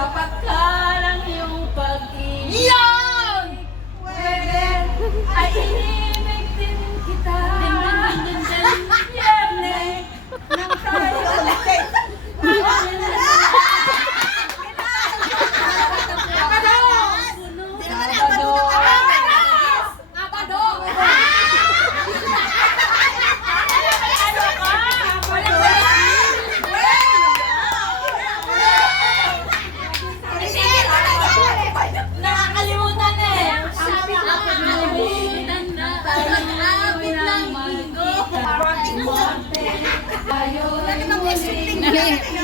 Dapat ka lang yung pag-ibig. Yan! Pwede ay inimig din kita. Yerne nang tayo. Nakakalimutan eh. Nakakalimutan na. Nakakapit ng linggo. Tayo'y muli.